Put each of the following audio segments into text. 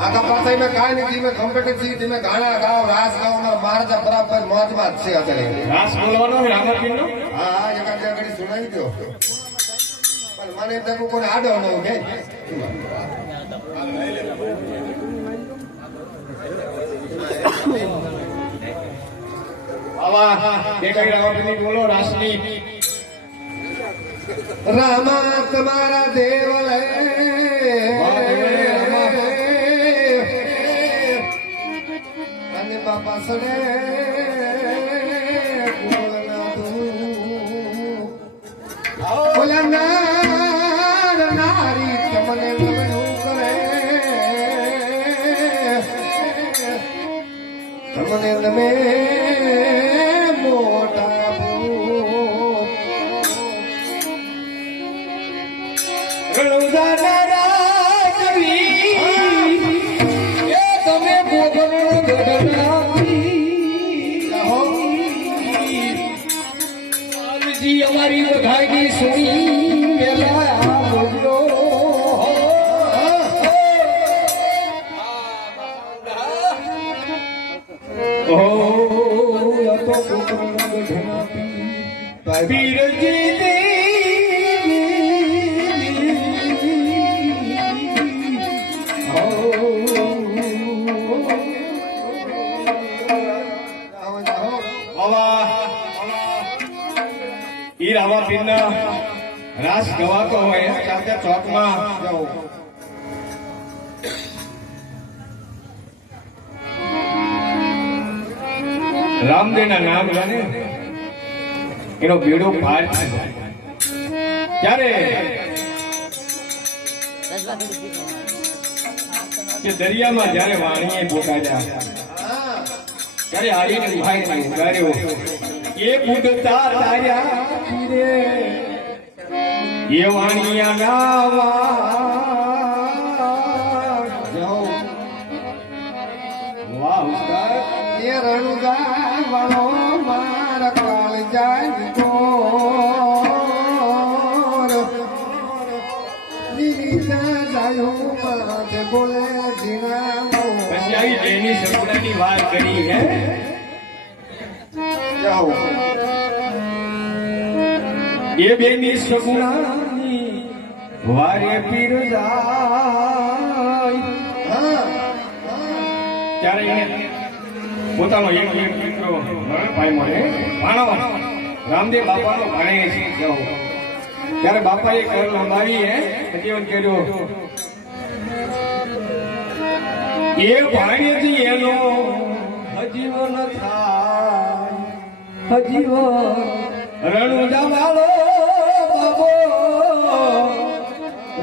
આખા પાછા મેં કાંઈ નહીં ધીમે કોમ્પિટિશન ધીમે ગાણા ગાઓ રાસ ગાઓ અમારા મહારાજા બરાબર મોજમાં જ છે અત્યારે રાસ બોલવાનો રામાપીરનો હા એકાદ ઘડી સુનાવી દો પણ મને તો કોઈ આડો ન કે આવા દેખાઈ રામાપીરની બોલો રાસની રામા તમારા દેવળે અને બાપા સડે બોલનાર નારી તમને નમણું કરે તમને નમે મોટા અમારી બધાની સુની વેલા બોલો પીરજી ઈ રામાપીરના રાસ ગવાતો હોય ચાતે ચોકમાં જાઓ રામદેવના નામ જાણે એનો બેડો પાર છે ત્યારે કે દરિયામાં જ્યારે વાણીએ પોકાડ્યા ત્યારે હારીને ઉભાઈને ઉગાર્યો એ બુડતા તાર્યા પીરે એ વાણિયા ગાવા જાઓ વાહ ઉસ્તાદ એ રણુજા વાળો મારા કાળ જાય ગોર નીતા જાયો માથે બોલે જીણા પછી આવી બેની સગુણાની વાત કરી હે જાઓ એ બેની સગુણાની વારે પીર જાય ત્યારે એને પોતાનો એક મિત્ર ભાઈ મળે ભાણો રામદેવ બાપાનો ભાણે છે જાઓ ત્યારે બાપાએ કર લંબાવી સજીવન કર્યો એ ભાણેજી એનો હજીવન થાય હજીવન રણુજા વાળો બાબો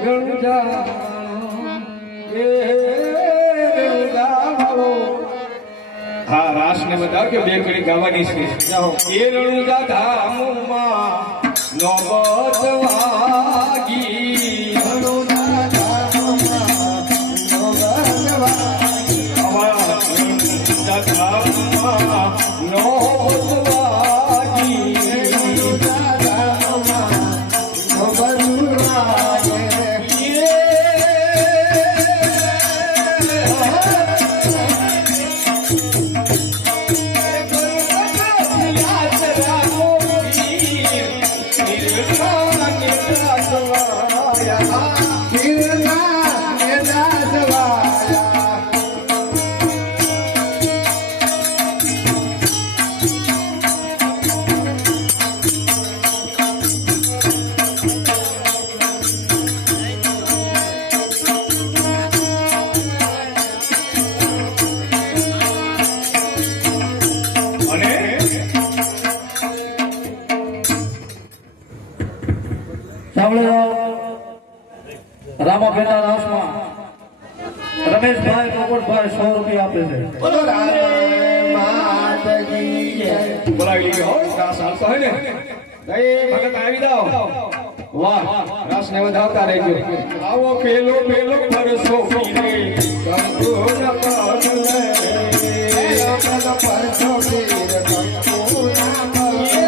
રણુજા એ રણુજા વાળો હા રાસ ને બતાવ કે બે ઘડી ગાવાની છે જાઓ એ રણુજા ધામમાં નોબત વાગી રણુજા ધામમાં નોબત વાગી અમારા રણુજા ધામમાં નોબત વાગી રણુજા ધામમાં નોબત વાગી રામાપીરના રાસમાં રમેશભાઈ પોપટભાઈ 100 રૂપિયા આપે છે બોલો માતજી જય બોલાવી લીધો રાસ હાલતો હોય ને ભગત આવી જાઓ વાહ રાસ ને વધાવતા રહેજો આવો પેલો પેલો પરસો પીરે કંકુ ન પાડલે પેલો પરસો પીરે કંકુ ના પાડલે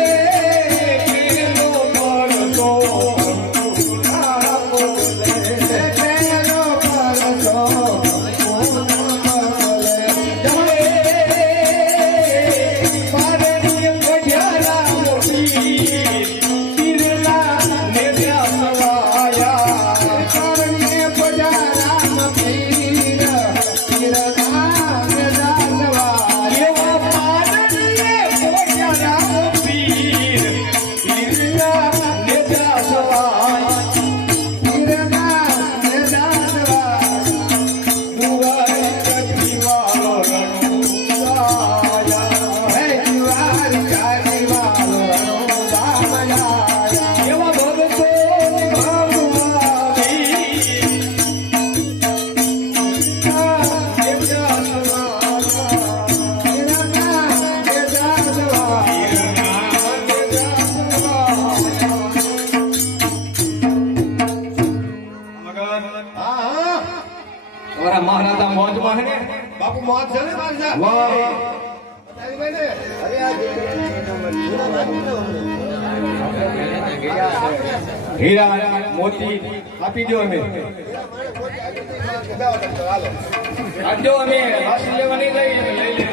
પેલો પરસો કંકુ ના પાડલે પેલો પરસો કંકુ મોજમાં હે ને બાપુ મોત છે ને મારજા વાહ તારી ભાઈ ને હીરા મોતી આપી દો અમે આપજો અમે વાસી લેવાની લઈ લેવી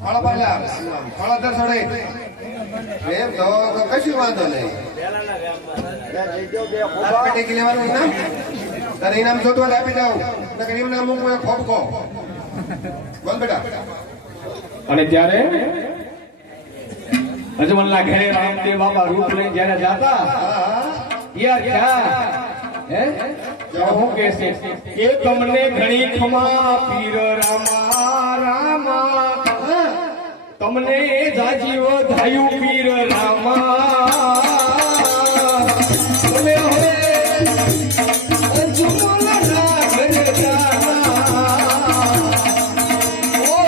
ફળ પાલા ફળ દર સડે એમ તો કશું વાંધો નહીં ટેકી લેવાનું ઇનામ તારે ઇનામ જોતું હોય તો આપી દઉં નકર એમને અમુક ખોબકો બોલ બેટા અને ત્યારે અજમલના ઘરે રામદેવ બાબા રૂપ લઈને જ્યારે જાતા યાર ક્યાં હે હું કે છે કે તમને ઘણી ખમા પીર રામા રામા તમને જાજી વધાયું પીર રામા તમે હવે અજમલના ઘરે જાતા ઓ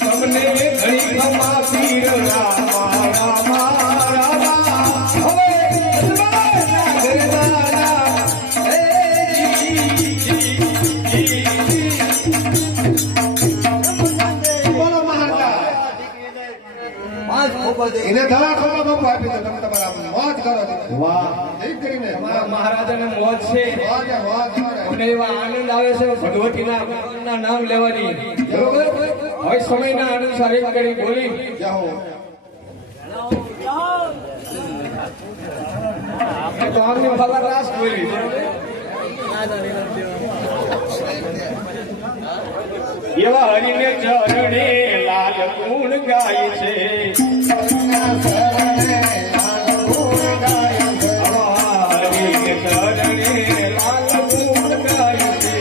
તમને ઘણી ખમા પીર રામા રામા રામા હવે અજમલના ઘરે જાતા બોલો મહારાજા એને ધડા ખોબા બાપુ આપી દો તમે તમારા મોજ કરો વાહ ઠીક કરીને તમારા મહારાજાને મોજ છે મોજ મોજ અમને એવા આનંદ આવે છે ભગવતીના નામ લેવાની બરોબર હવે સમયના અનુસાર એક કરી બોલી જાઓ તો આમની ફલા રાસ બોલી એવા હરિને ચરણે લાલ ગુણ ગાય છે હરિને ચરણે લાલ ગુણ ગાય છે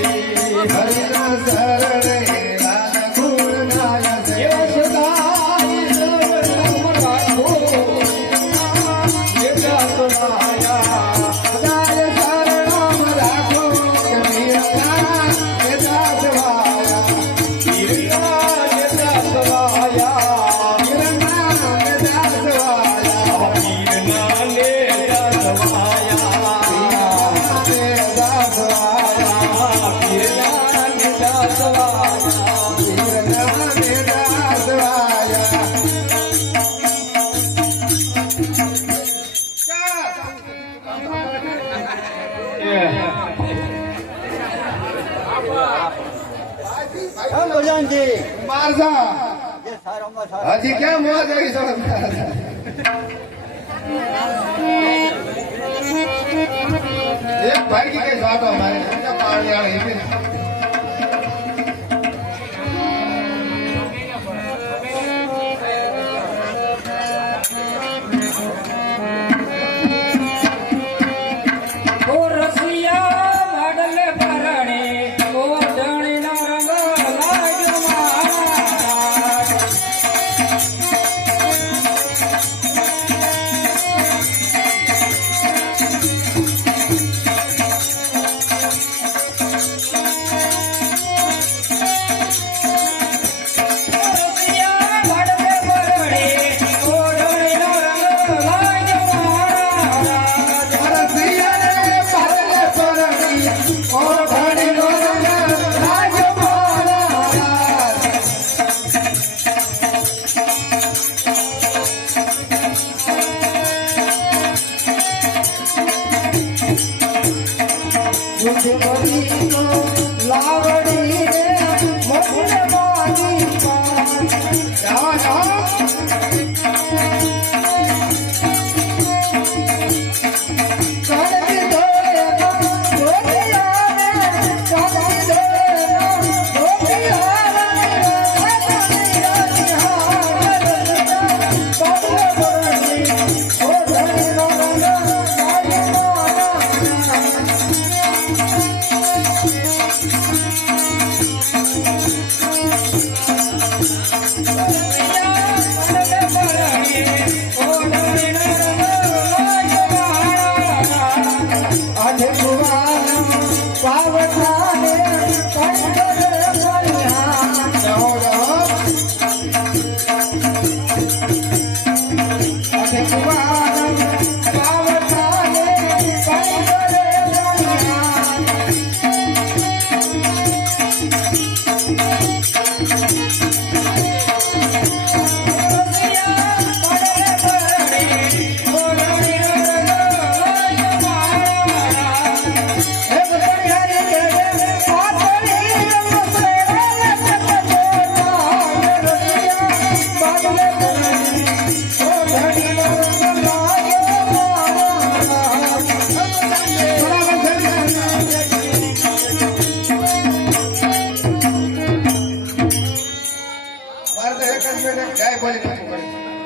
એવા સદાય સર્વમ રાખો એ દાસવાયા મારજા હજી ક્યાં મોજ આવી છો એક ભાઈ કઈ વાતો મારે પાણી આવે જાઓ જાઓ મારે તો એક જ મિનિટ ગાય બોલી નાખવું પડે